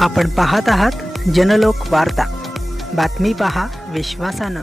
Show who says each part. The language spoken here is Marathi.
Speaker 1: आपण पाहत आहात जनलोक वार्ता. बातमी पहा विश्वासानं.